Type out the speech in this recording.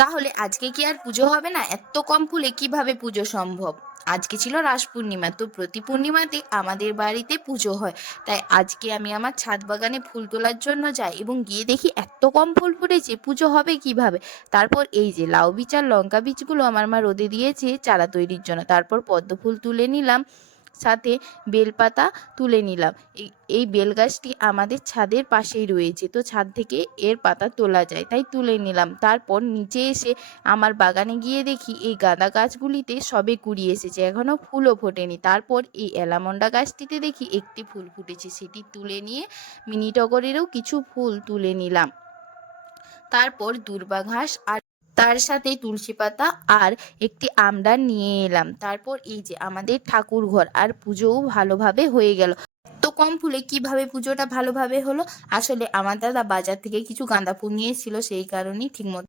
তাহলে আজকে কি আর পুজো হবে না? এত কম ফুলে কিভাবে পুজো সম্ভব? আজকে ছিল রাস পূর্ণিমা, তো প্রতি পূর্ণিমাতে আমাদের বাড়িতে পুজো হয়। তাই আজকে আমি আমার ছাদ বাগানে ফুল তোলার জন্য যাই এবং গিয়ে দেখি এত কম ফুল ফুটেছে, পুজো হবে কিভাবে? তারপর এই যে লাউ বীজ আর লঙ্কা বীজগুলো আমার মা রোদে দিয়েছে চারা তৈরির জন্য। তারপর পদ্ম ফুল তুলে নিলাম, সাথে বেলপাতা তুলে নিলাম। এই এই বেল গাছটি আমাদের ছাদের পাশেই রয়েছে, তো ছাদ থেকে এর পাতা তোলা যায়, তাই তুলে নিলাম। তারপর নিচে এসে আমার বাগানে গিয়ে দেখি এই গাঁদা গাছগুলিতে সবে কুড়ি এসেছে, এখনও ফুলও ফোটেনি। তারপর এই অ্যালামন্ডা গাছটিতে দেখি একটি ফুল ফুটেছে, সেটি তুলে নিয়ে মিনি টগরেরও কিছু ফুল তুলে নিলাম। তারপর দূর্বা ঘাস আর তার সাথে তুলসী পাতা আর একটি আমডাল নিয়ে এলাম। তারপর এই যে আমাদের ঠাকুর ঘর আর পুজোও ভালোভাবে হয়ে গেল। তো কম ফুলে কিভাবে পুজোটা ভালোভাবে হলো? আসলে আমার দাদা বাজার থেকে কিছু গাঁদা ফুল নিয়ে এসেছিল, সেই কারণেই ঠিকমতো